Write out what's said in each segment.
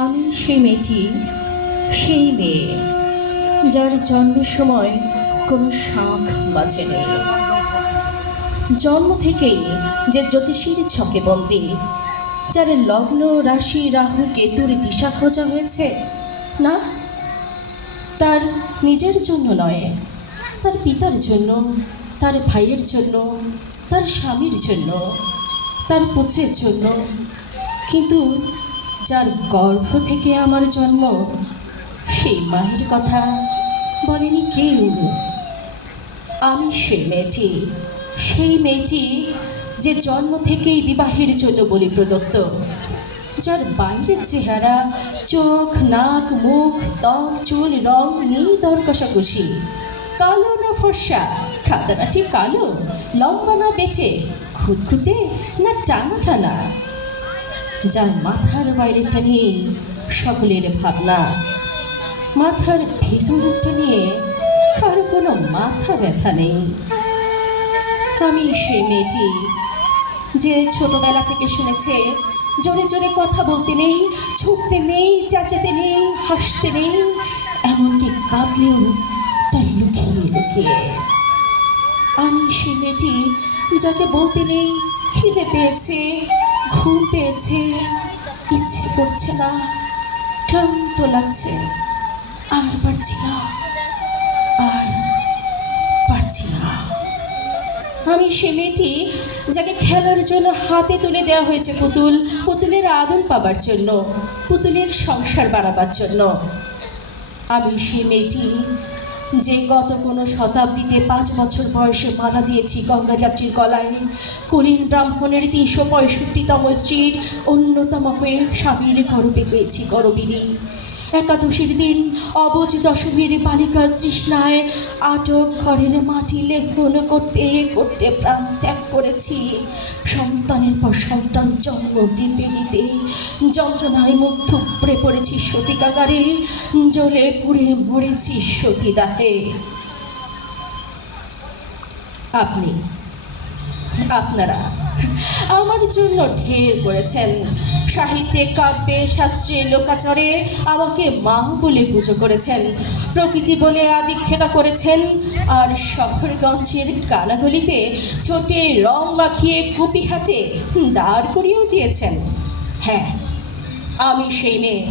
আমি সেই মেয়েটি, সেই মেয়ে যার জন্মের সময় কোনো শাঁখ বাজেনি, জন্ম থেকেই যে জ্যোতিষীর ছকে বন্দী, যার লগ্ন রাশি রাহু কেতুর দিশা খোঁজা হয়েছে না, তার নিজের জন্য নয়, তার পিতার জন্য, তার ভাইয়ের জন্য, তার স্বামীর জন্য, তার পুত্রের জন্য। কিন্তু যার গর্ভ থেকে আমার জন্ম, সেই মায়ের কথা বলেনি কেউ। আমি সেই মেয়েটি, সেই মেয়েটি যে জন্ম থেকেই বিবাহের জন্য বলি প্রদত্ত, যার বাইরের চেহারা, চোখ, নাক, মুখ, ত্বক, চুল, রং নেই দর কষাকষি, কালো না ফর্সা, খাতানাটি কালো, লম্বা না বেটে, খুঁতখুঁতে না টানা টানা, যার মাথার বাইরেটা নিয়ে সকলের ভাবনা, মাথার ভিতরেরটা নিয়ে কারো কোনো মাথা ব্যথা নেই। আমি সেই মেয়েটি যে ছোটবেলা থেকে শুনেছে জোরে জোরে কথা বলতে নেই, ছুটতে নেই, চেঁচাতে নেই, হাসতে নেই, এমনকি কাঁদলেও তাই লুকিয়ে লুকিয়ে। আমি সেই মেয়েটি যাকে বলতে নেই খিদে পেয়েছে, ঘুম পেয়েছে, ইচ্ছে করছে না, ক্লান্ত লাগছে, আর পারছি না, আর পারছি না। আমি সে মেয়েটি যাকে খেলার জন্য হাতে তুলে দেওয়া হয়েছে পুতুল, পুতুলের আদর পাবার জন্য, পুতুলের সংসার বাড়াবার জন্য। আমি সে মেয়েটি যে গত কোনো শতাব্দীতে 5 বছর বয়সে মালা দিয়েছি গঙ্গা যাত্রীর গলায়, কুলীন ব্রাহ্মণের 365তম স্ত্রীর অন্যতম হয়ে স্বামীর গর্বে পেয়েছি গর্বিনী। একাদশীর দিন অবুঝ দশমীর বালিকার তৃষ্ণায় আটক ঘরের মাটি লেখন করতে করতে প্রাণ ত্যাগ করেছি। সন্তানের পর সন্তান জন্ম দিতে দিতে যন্ত্রণায় মুখ থুবড়ে পড়েছি সতীকাগারে, জ্বলে পুড়ে মরেছি সতীদাহে। আপনারা আমার জন্য ঢের করেছেন, সাহিত্যে, কাব্যে, শাস্ত্রে, লোকাচারে আমাকে মা বলে পুজো করেছেন, প্রকৃতি বলে আদিক্ষেতা করেছেন, আর শহরগঞ্জের কানাগলিতে ঠোঁটে রং মাখিয়ে কুপি হাতে দাঁড় করিয়েও দিয়েছেন। হ্যাঁ, আমি সেই মেয়ে।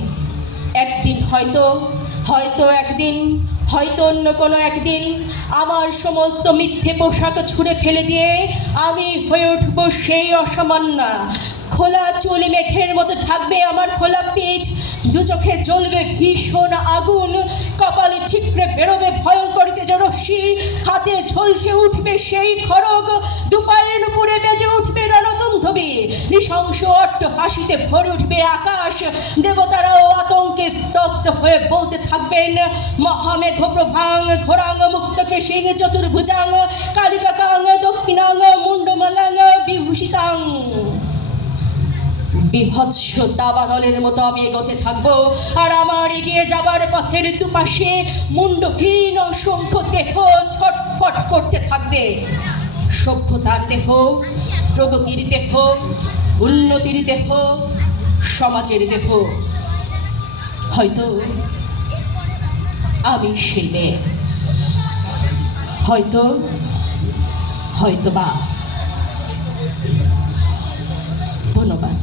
একদিন হয়তো একদিন, হয়তো অন্য কোনো একদিন আমার সমস্ত মিথ্যে পোশাক ছুঁড়ে ফেলে দিয়ে আমি হয়ে উঠব সেই অসামান্যা। খোলা চুল মেঘের মতো থাকবে আমার খোলা পিঠ, দু চোখে জ্বলবে ভীষণ আগুন, কপালে ঠিকরে বেরোবে ভয়ঙ্কর তেজরশ্মি, হাতে ঝলসে উঠবে সেই খড়গ, দুপায়ের উপরে বেজে উঠবে রণদুন্ধবি, নৃশংস অট্ট হাসিতে ভরে উঠবে আকাশ, দেবতারাও আতঙ্কে স্তব্ধ হয়ে বলতে থাকবেন মহামেঘ প্রভাং ঘোরাং মুক্তকে সিং চতুর্ভুজাং কালিকাকাং দক্ষিণাং মুন্ডমালাং বিভূষিতাং। বিভৎস দাবানলের মতো আমি এগোতে থাকবো, আর আমার এগিয়ে যাবার পথের দুপাশে মুন্ডহীন অসংখ্য দেহ ছটফট করতে থাকবে। সভ্যতার দেহ, প্রগতির দেহ, উন্নতির দেহ, সমাজের দেহ। হয়তো আমি সেই মেয়ে, হয়তো বা। ধন্যবাদ।